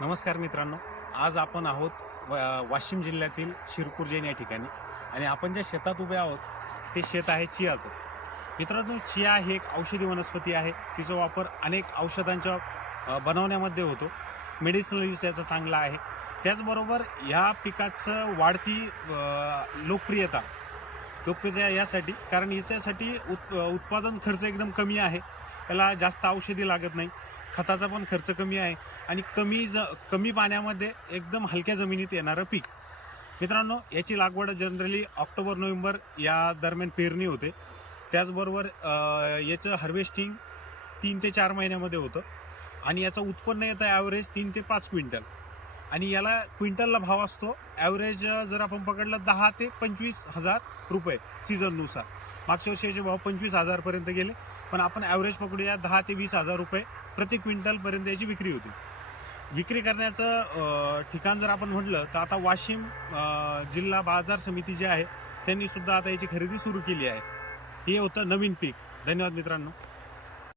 नमस्कार मित्रांनो, आज आपण आहोत वाशिम जिल्ह्यातील शिरपूर जैन या ठिकाणी आणि आपण ज्या शेतात उभे आहोत ते शेत आहे चियाचं. मित्रांनो, चिया ही एक औषधी वनस्पती आहे. तिचा वापर अनेक औषधांच्या बनवण्यामध्ये होतो. मेडिसिनल यूज त्याचा चांगला आहे. त्याचबरोबर ह्या पिकाचं वाढती लोकप्रियता यासाठी, कारण याच्यासाठी उत्पादन खर्च एकदम कमी आहे. त्याला जास्त औषधी लागत नाही. खताचा पण खर्च कमी आहे आणि कमी पाण्यामध्ये एकदम हलक्या जमिनीत येणारं पीक. मित्रांनो, याची लागवड जनरली ऑक्टोबर-नोव्हेंबर या दरम्यान पेरणी होते. त्याचबरोबर याचं हार्वेस्टिंग 3 ते 4 महिन्यामध्ये होतं आणि याचं उत्पन्न येतं ॲव्हरेज 3 ते 5 क्विंटल आणि याला क्विंटलला भाव असतो ॲव्हरेज जर आपण पकडलं 10 ते 25,000 रुपये सीझननुसार. मागच्या वर्षीचे भाव 25,000 पर्यंत गेले, पण आपण ॲव्हरेज पकडूया 10 ते 20,000 रुपये प्रति क्विंटलपर्यंत याची विक्री होती. विक्री करण्याचं ठिकाण जर आपण म्हटलं तर आता वाशिम जिल्हा बाजार समिती जी आहे त्यांनी सुद्धा आता याची खरेदी सुरू केली आहे. हे होतं नवीन पीक. धन्यवाद मित्रांनो.